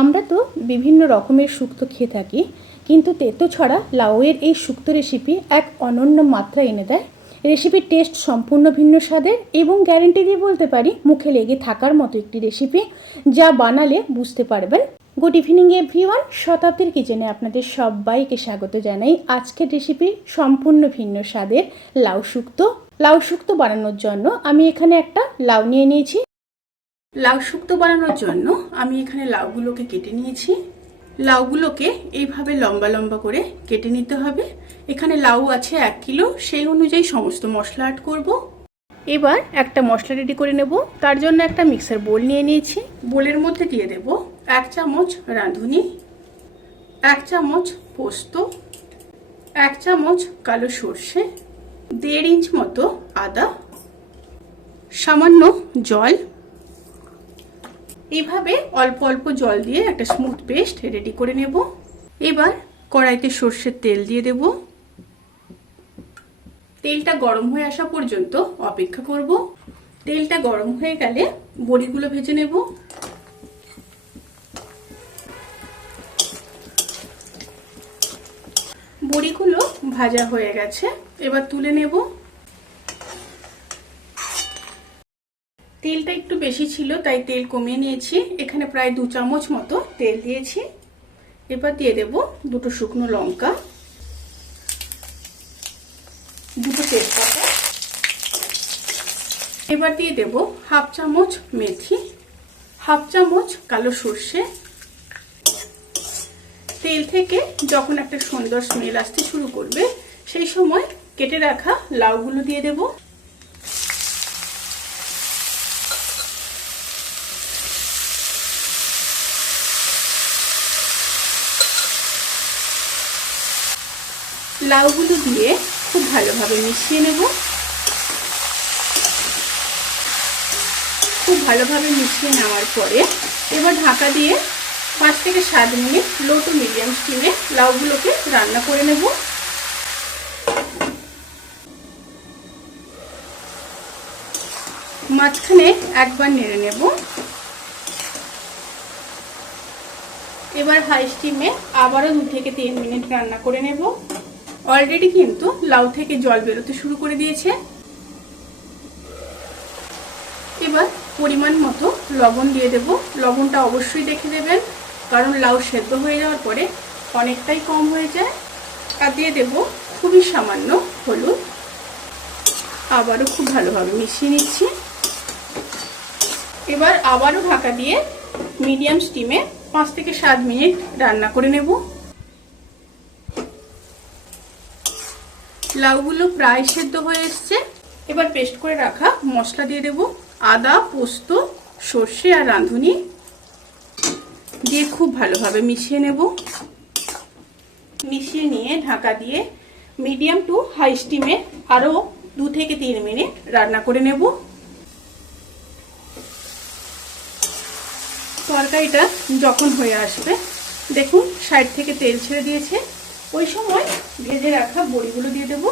আমরা তো বিভিন্ন রকমের শুক্তো খেয়ে থাকি, কিন্তু তেতো ছড়া লাউয়ের এই শুক্তো রেসিপি এক অনন্য মাত্রা এনে দেয়। রেসিপির টেস্ট সম্পূর্ণ ভিন্ন স্বাদের এবং গ্যারেন্টি দিয়ে বলতে পারি মুখে লেগে থাকার মতো একটি রেসিপি, যা বানালে বুঝতে পারবেন। গুড ইভিনিং এভরিওয়ান, শতাব্দীর কিচেনে আপনাদের সবাইকে স্বাগত জানাই। আজকের রেসিপি সম্পূর্ণ ভিন্ন স্বাদের লাউ শুক্তো বানানোর জন্য আমি এখানে একটা লাউ নিয়ে নিয়েছি। লাউ শুক্তো বানানোর জন্য আমি এখানে লাউগুলোকে কেটে নিয়েছি। লাউগুলোকে এইভাবে লম্বা লম্বা করে কেটে নিতে হবে। এখানে লাউ আছে 1 কিলো, সেই অনুযায়ী সমস্ত মশলা অ্যাড করব। এবার একটা মশলা রেডি করে নেব। তার জন্য একটা মিক্সার বোল নিয়ে নিয়েছি। বোলের মধ্যে দিয়ে দেব 1 চামচ রাঁধুনি, 1 চামচ পোস্ত, 1 চামচ কালো সর্ষে, 1.5 ইঞ্চ মতো আদা, সামান্য জল। এইভাবে অল্প অল্প জল দিয়ে একটা স্মুথ পেস্ট রেডি করে নেব। এবার কড়াইতে সর্ষের তেল দিয়ে দেব। তেলটা গরম হয়ে আসা পর্যন্ত অপেক্ষা করব। তেলটা গরম হয়ে গেলে বড়িগুলো ভেজে নেব। বড়িগুলো ভাজা হয়ে গেছে, এবার তুলে নেব। তেলটা একটু বেশি ছিল, তাই তেল কমিয়ে নিয়েছি। এখানে প্রায় 2 চামচ মতো তেল দিয়েছি। এবার দিয়ে দেব 2টো শুকনো লঙ্কা, 2টো তেজপাতা। এবার দিয়ে দেব 1/2 চামচ মেথি, 1/2 চামচ কালো সর্ষে। তেল থেকে যখন একটা সুন্দর স্মেল আসতে শুরু করবে, সেই সময় কেটে রাখা লাউগুলো দিয়ে দেব। লাউগুলো দিয়ে খুব ভালোভাবে মিশিয়ে নেব। খুব ভালোভাবে মিশিয়ে নেওয়ার পরে এবার ঢাকা দিয়ে 5 থেকে 7 মিনিট লো টু মিডিয়াম স্টিমে লাউগুলোকে রান্না করে নেব। মাঝখানে একবার নেড়ে নেব। এবার হাই স্টিমে আবারও 2 থেকে 3 মিনিট রান্না করে নেব। অলরেডি কিন্তু লাউ থেকে জল বেরোতে শুরু করে দিয়েছে। এবার পরিমাণ মতো লবণ দিয়ে দেব। লবণটা অবশ্যই দেখে দেবেন, কারণ লাউ সেদ্ধ হয়ে যাওয়ার পরে অনেকটাই কম হয়ে যায়। আর দিয়ে দেব খুবই সামান্য হলুদ। আবারও খুব ভালোভাবে মিশিয়ে নিচ্ছি। এবার আবারও ঢাকা দিয়ে মিডিয়াম স্টিমে 5 থেকে 7 মিনিট রান্না করে নেব। লাউগুলো প্রায় সেদ্ধ হয়ে এসছে। এবার পেস্ট করে রাখা মশলা দিয়ে দেব। আদা, পোস্ত, সর্ষে আর রাঁধুনি দিয়ে খুব ভালোভাবে মিশিয়ে নেব। মিশিয়ে নিয়ে ঢাকা দিয়ে মিডিয়াম টু হাই স্টিমে আরও 2 থেকে 3 মিনিট রান্না করে নেব। তরকারিটা যখন হয়ে আসবে, দেখুন সাইড থেকে তেল ছেড়ে দিয়েছে, ওই সময় ভেজে রাখা বড়িগুলো দিয়ে দেব।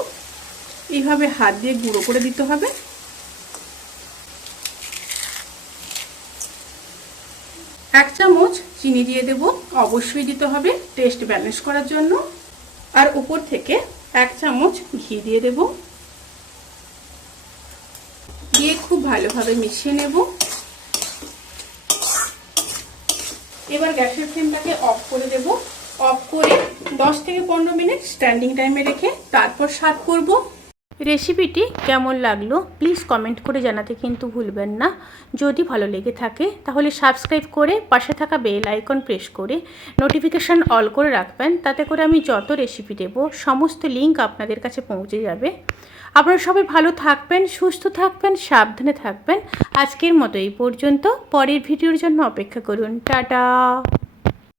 এইভাবে হাত দিয়ে গুঁড়ো করে দিতে হবে। এক চামচ চিনি দিয়ে দেব, অবশ্যই দিতে হবে টেস্ট ব্যালেন্স করার জন্য। আর উপর থেকে 1 চামচ ঘি দিয়ে দেব। দিয়ে খুব ভালোভাবে মিশিয়ে নেব। এবার গ্যাসের ফ্লেমটাকে অফ করে দেব। অফ করে 10 থেকে 15 মিনিট স্ট্যান্ডিং টাইমে রেখে তারপর সার্ভ করব। রেসিপিটি কেমন লাগলো প্লিজ কমেন্ট করে জানাতে কিন্তু ভুলবেন না। যদি ভালো লেগে থাকে তাহলে সাবস্ক্রাইব করে পাশে থাকা বেল আইকন প্রেস করে নোটিফিকেশান অল করে রাখবেন। তাতে করে আমি যত রেসিপি দেব সমস্ত লিঙ্ক আপনাদের কাছে পৌঁছে যাবে। আপনারা সবাই ভালো থাকবেন, সুস্থ থাকবেন, সাবধানে থাকবেন। আজকের মতো এই পর্যন্ত। পরের ভিডিওর জন্য অপেক্ষা করুন। টাটা।